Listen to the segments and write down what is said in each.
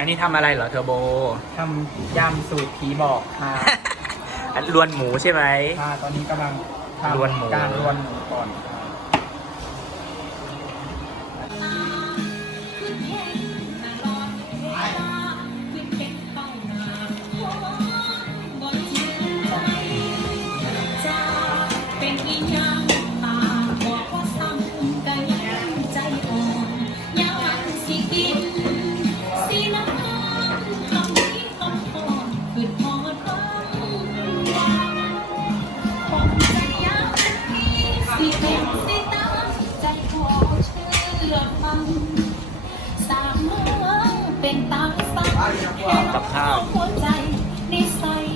อันนี้ทำอะไรเหรอเทอร์โบ ทำยำสูตรผีบอกค่ะอันรวนหมูใช่ไหม ค่ะตอนนี้กำลังทำรวนหมู การรวนหมูก่อนค่ะเป็นอีหยังต ชื่อฟังสามเมืองเป็นตาสังกับข้าวหัวใจนิสัย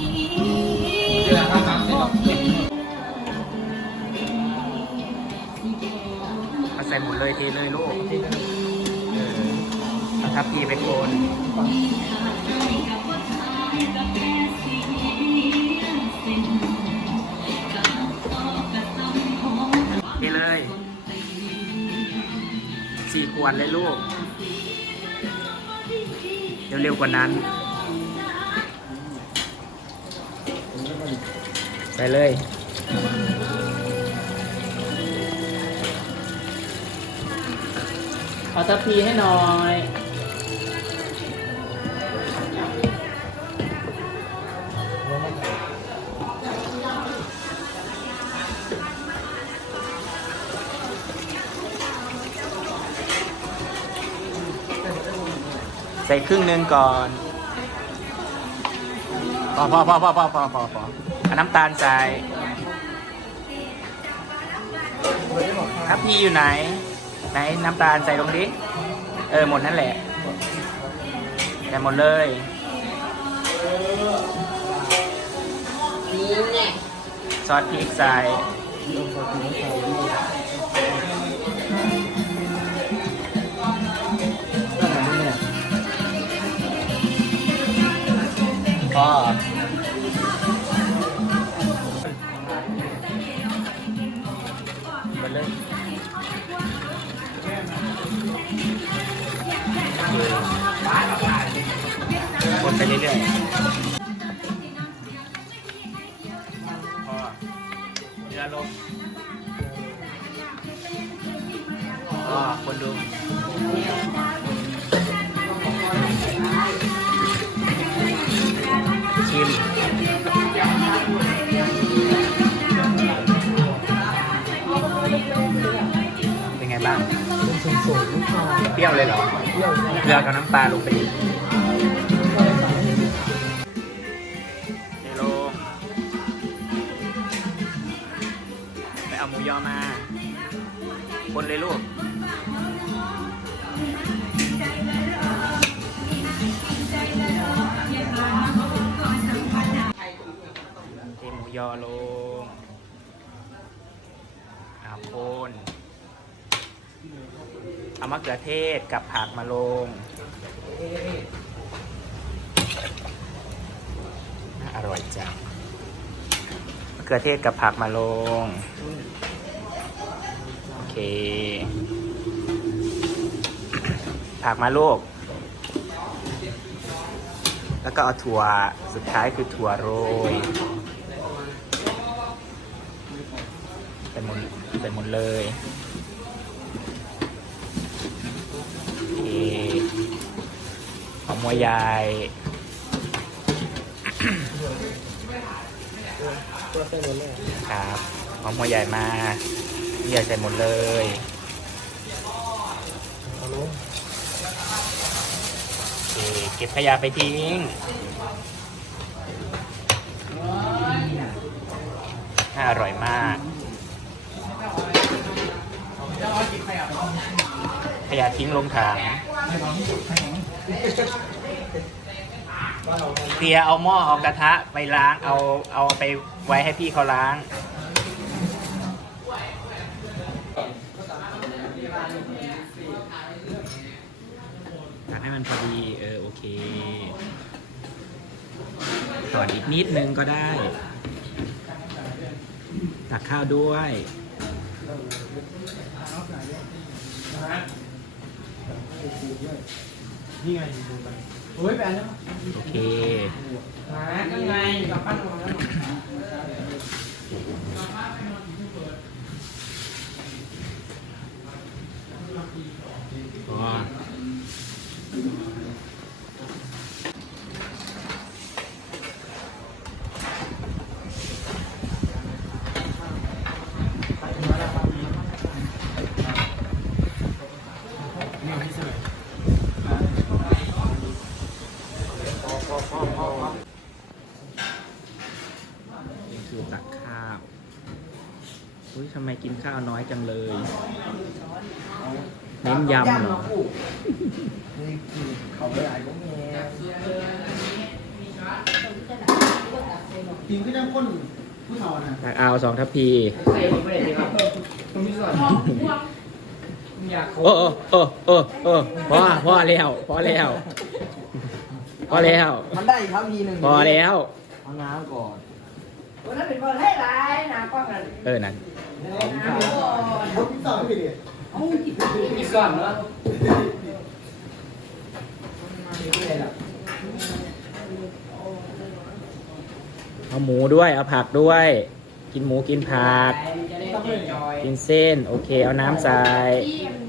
ใส่หมดเลยเทเลยลูกเอาทับพีไปโคน กวดเลยลูก เร็วๆกว่านั้น ใส่เลยขอทัพพีให้หน่อย ส่ครึ่งหนึ่งก่อนพอพอพอพอพอพอพอพอเอาน้ำตาลใส่ทับพี่อยู่ไหน ไหนน้ำตาลใส่ลงดิ เออหมดนั่นแหละใส่หมดเลยซอสพริกใส่ ก็ไปเลยคนไปเรื่อยๆพอเรือลงก็คนดู เกลือกับน้ำปลาลงไปอีกเฮโลไปเอาหมูยอมา คนเลยลูกเทหมูยอลงอาโคนเอา มะเขือเทศกับผักมาลง อร่อยจังมะเขือเทศกับผักมาลง โอเค ผักมาลูก แล้วก็เอาถั่วสุดท้ายคือถั่วโรยเป็นหมดเป็นหมดเลยโอเคหอ มหัวใหญ่ตัวเส้นหมดเลยครับหอมหัวใหญ่มาใหญ่ใส่หมดเลยเอาลงโอเคเก็บขยะไปทิ้งน่าอร่อยมากขยะทิ้งลงถัง เตียเอาหม้อเอากระทะไปล้างเอาเอาไปไว้ให้พี่เขาล้าง ตักให้มันพอดี เออ โอเคต่อนอีกนิดนึงก็ได้ ตักข้าวด้วย นี่ไงดูไป เฮ้ยแปลงแล้วโอเคหาข้างในกับปั้นของแล้ว อ๋อนี่คือตักข้าว อุ้ยทำไม กินข้าวน้อยจังเลย เน้นยำเหรอนี่คือเขาเลยไอ้พวกนี้กินก็ยังคนผู้เฒ่านะตักเอาสองทัพพีใส่ไม่ได้ดีครับต้องมีส่วนอยากโอ้โอ้โอ้โอ้โอ้พอพอแล้วพอแล้วพอแล้ว มันได้อีกครับทีหนึ่งพอแล้วเอาน้ำก่อนวันนั้นเป็นคนให้ร้ายนะป้องกันเออนั่น เขาพิซซ่าไม่ดีเอาจิตใจพิซซ่าเนาะเอาหมูด้วย เอาผักด้วย กินหมูกินผักมันจะได้จอยกินเส้น โอเค เอาน้ำใส่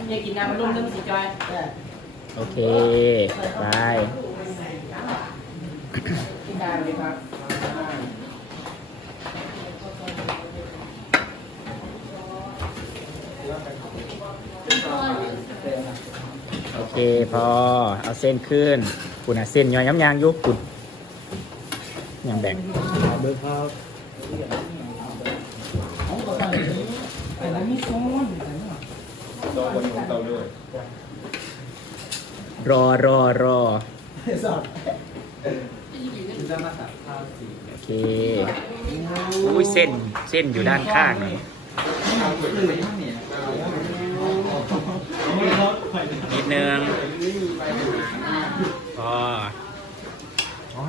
อยากกินน้ำมันรุ่มเริ่มสีจอยโอเค ไป กินได้เลยครับ เคพอเอาเส้นขึ้นคุณอะเส้นย่อยย้ำยางยุบคุณยังแบ่งเบอร์ครับแต่ละมีโซนรอรอรอโอเคอุ้ยเส้นเส้นอยู่ด้านข้างนี่ นิดนึงพออ๋อ